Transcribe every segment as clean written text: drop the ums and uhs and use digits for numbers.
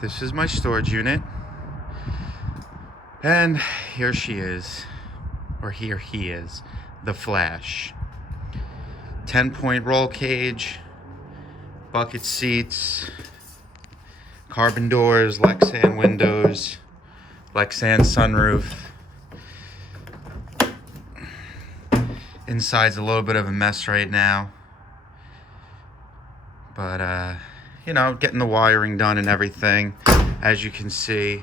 this is my storage unit. And here she is, or here he is, the Flash. 10-point roll cage, bucket seats, carbon doors, Lexan windows, Lexan sunroof. Inside's a little bit of a mess right now. But, you know, getting the wiring done and everything. As you can see,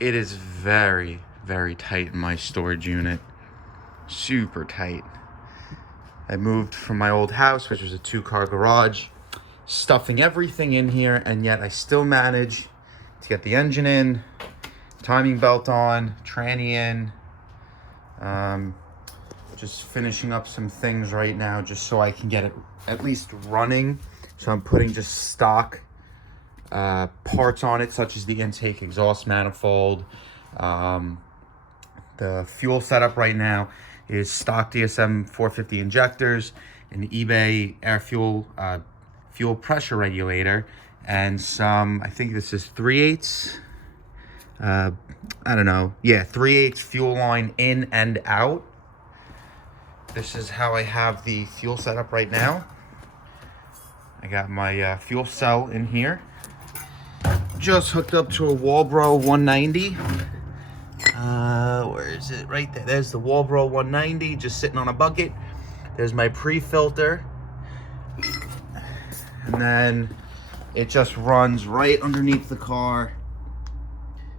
it is very, very tight in my storage unit. Super tight. I moved from my old house, which was a 2-car garage, stuffing everything in here, and yet I still manage to get the engine in, timing belt on, tranny in. Just finishing up some things right now just so I can get it at least running. So I'm putting just stock parts on it, such as the intake exhaust manifold. The fuel setup right now is stock DSM 450 injectors, an eBay air fuel fuel pressure regulator, and some, I think this is 3/8. I don't know. Yeah, 3/8 fuel line in and out. This is how I have the fuel set up right now. I got my fuel cell in here. Just hooked up to a Walbro 190. Where is it? Right there. There's the Walbro 190 just sitting on a bucket. There's my pre-filter. And then it just runs right underneath the car.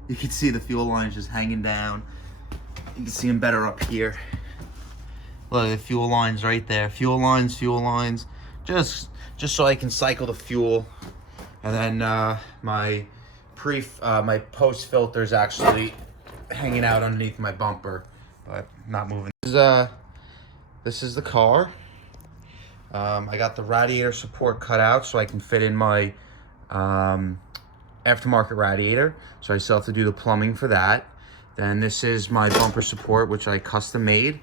You can see the fuel lines just hanging down. You can see them better up here. Look at the fuel lines right there. Fuel lines. Just so I can cycle the fuel. And then my post filter is actually hanging out underneath my bumper, but not moving. This is the car. I got the radiator support cut out so I can fit in my aftermarket radiator. So I still have to do the plumbing for that. Then this is my bumper support, which I custom made.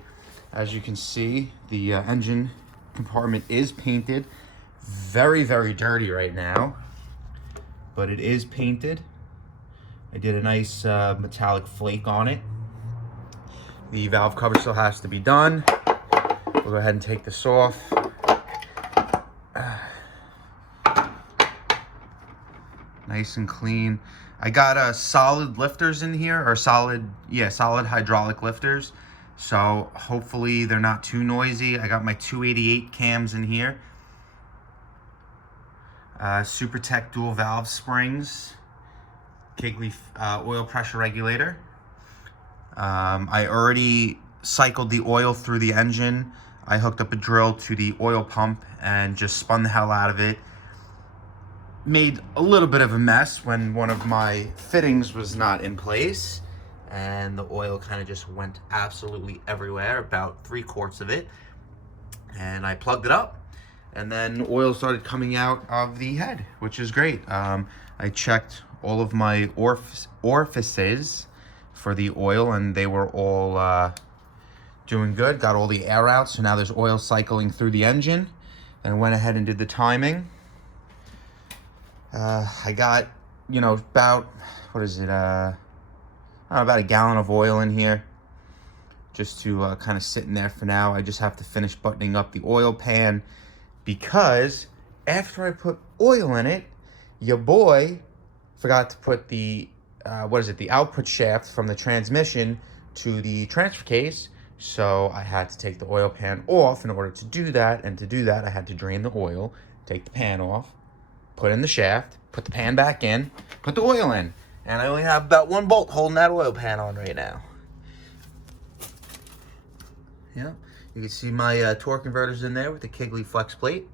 As you can see, the engine compartment is painted. Very, very dirty right now, but it is painted. I did a nice metallic flake on it. The valve cover still has to be done. We'll go ahead and take this off. Nice and clean. I got solid lifters in here, or solid hydraulic lifters. So hopefully they're not too noisy. I got my 288 cams in here. SuperTech dual valve springs. Kegley oil pressure regulator. I already cycled the oil through the engine. I hooked up a drill to the oil pump and just spun the hell out of it. Made a little bit of a mess when one of my fittings was not in place, and the oil kind of just went absolutely everywhere, about 3 quarts of it. And I plugged it up, and then oil started coming out of the head, which is great. I checked all of my orifices for the oil, and they were all doing good. Got all the air out, so now there's oil cycling through the engine. And went ahead and did the timing. I got, you know, about, what is it, I don't know, about a gallon of oil in here, just to kind of sit in there for now. I just have to finish buttoning up the oil pan, because after I put oil in it, your boy forgot to put the, the output shaft from the transmission to the transfer case. So I had to take the oil pan off in order to do that. And to do that, I had to drain the oil, take the pan off, put in the shaft, put the pan back in, put the oil in. And I only have about 1 bolt holding that oil pan on right now. Yeah, you can see my torque converters in there with the Kegley flex plate.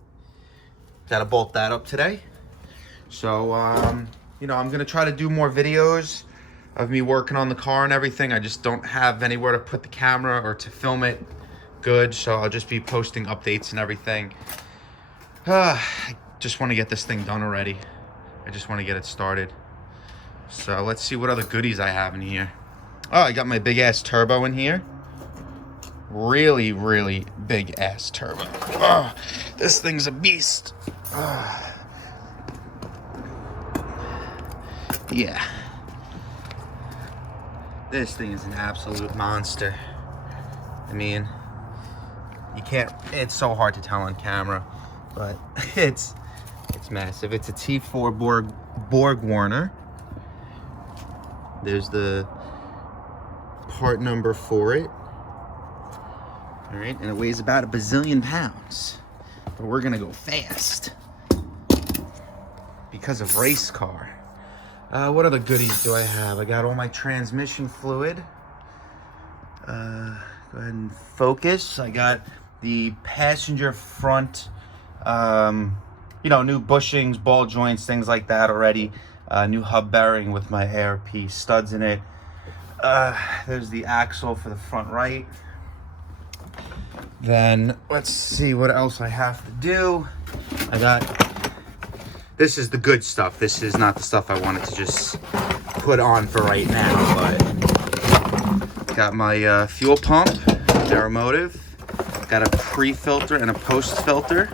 Got to bolt that up today. So, you know, I'm going to try to do more videos of me working on the car and everything. I just don't have anywhere to put the camera or to film it good. So I'll just be posting updates and everything. I just want to get this thing done already. I just want to get it started. So let's see what other goodies I have in here. Oh, I got my big ass turbo in here. Really, really big ass turbo. Oh, this thing's a beast. Yeah. This thing is an absolute monster. I mean, you can't, it's so hard to tell on camera, but it's massive. It's a T4 Borg Warner. There's the part number for it. All right, and it weighs about a bazillion pounds. But we're gonna go fast because of race car. What other goodies do I have? I got all my transmission fluid. Go ahead and focus. I got the passenger front, you know, new bushings, ball joints, things like that already. New hub bearing with my ARP studs in it. There's the axle for the front right. Then let's see what else I have to do. I got, this is the good stuff. This is not the stuff I wanted to just put on for right now, but got my fuel pump, Aeromotive. Got a pre-filter and a post-filter.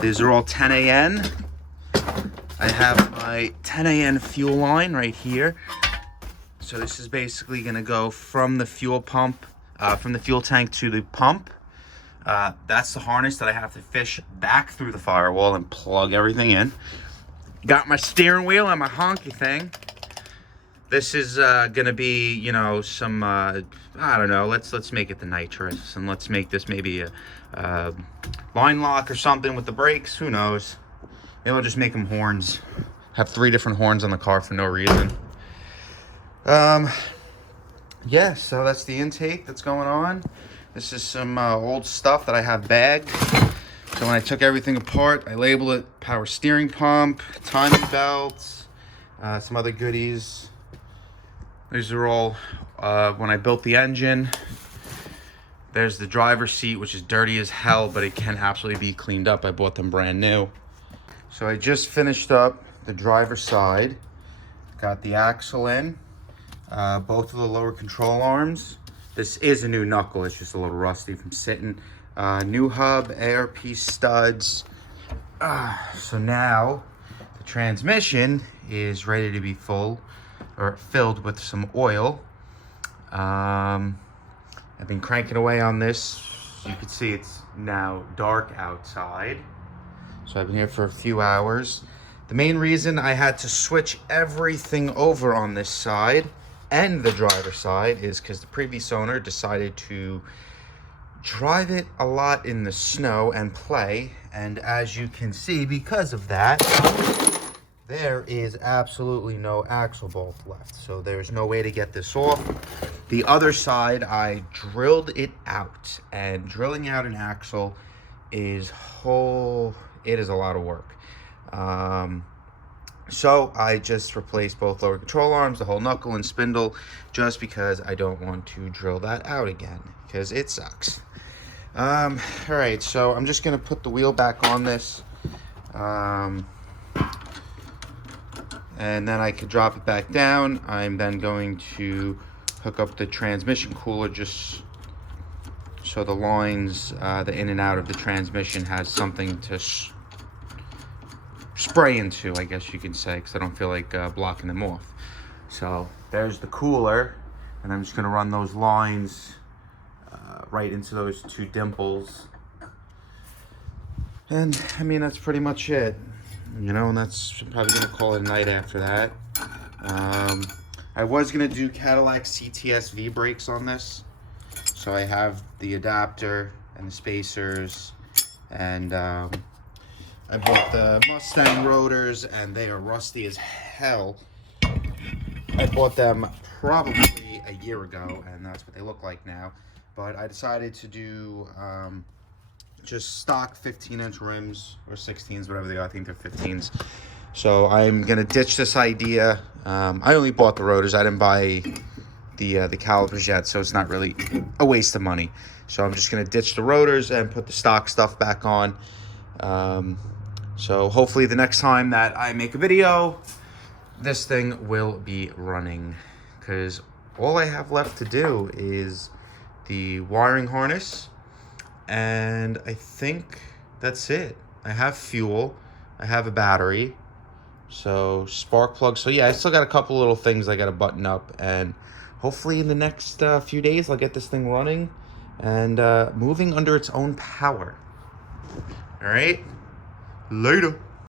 These are all 10AN. I have my 10AN fuel line right here. So this is basically gonna go from the fuel pump, from the fuel tank to the pump. That's the harness that I have to fish back through the firewall and plug everything in. Got my steering wheel and my honky thing. This is gonna be, you know, some I don't know. Let's make it the nitrous, and let's make this maybe a line lock or something with the brakes. Who knows? Maybe I'll just make them horns. Have 3 different horns on the car for no reason. Yeah. So that's the intake that's going on. This is some old stuff that I have bagged. So when I took everything apart, I labeled it power steering pump, timing belts, some other goodies. These are all when I built the engine. There's the driver's seat, which is dirty as hell, but it can absolutely be cleaned up. I bought them brand new. So I just finished up the driver's side. Got the axle in, both of the lower control arms. This is a new knuckle, it's just a little rusty from sitting. New hub, ARP studs. So now the transmission is ready to be filled with some oil. I've been cranking away on this. You can see it's now dark outside. So I've been here for a few hours. The main reason I had to switch everything over on this side and the driver's side is because the previous owner decided to drive it a lot in the snow and play. And as you can see, because of that, there is absolutely no axle bolt left. So there's no way to get this off. The other side, I drilled it out, and drilling out an axle is it is a lot of work. So I just replaced both lower control arms, the whole knuckle and spindle, just because I don't want to drill that out again, because it sucks. All right, so I'm just gonna put the wheel back on this, and then I could drop it back down. I'm then going to hook up the transmission cooler just so the lines, the in and out of the transmission has something to spray into, I guess you can say, because I don't feel like blocking them off. So there's the cooler, and I'm just gonna run those lines right into those 2 dimples. And I mean, that's pretty much it, you know, and that's probably gonna call it a night after that. I was gonna do Cadillac CTS V brakes on this. So I have the adapter and the spacers, and I bought the Mustang rotors, and they are rusty as hell. I bought them probably a year ago, and that's what they look like now. But I decided to do just stock 15-inch rims, or 16s, whatever they are. I think they're 15s. So I'm gonna ditch this idea. I only bought the rotors. I didn't buy the calipers yet, so it's not really a waste of money. So I'm just gonna ditch the rotors and put the stock stuff back on. So hopefully the next time that I make a video, this thing will be running, because all I have left to do is the wiring harness, and I think that's it. I have fuel, I have a battery, So spark plug. So yeah, I still got a couple little things I got to button up, and hopefully in the next few days I'll get this thing running and moving under its own power. All right, later.